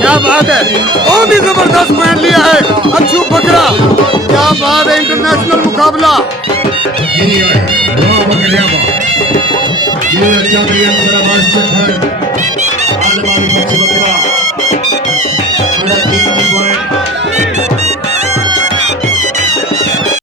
क्या बात है, बहुत ही जबरदस्त पॉइंट लिया है अच्छू बकरा। क्या बात है, इंटरनेशनल मुकाबला। ये अच्छा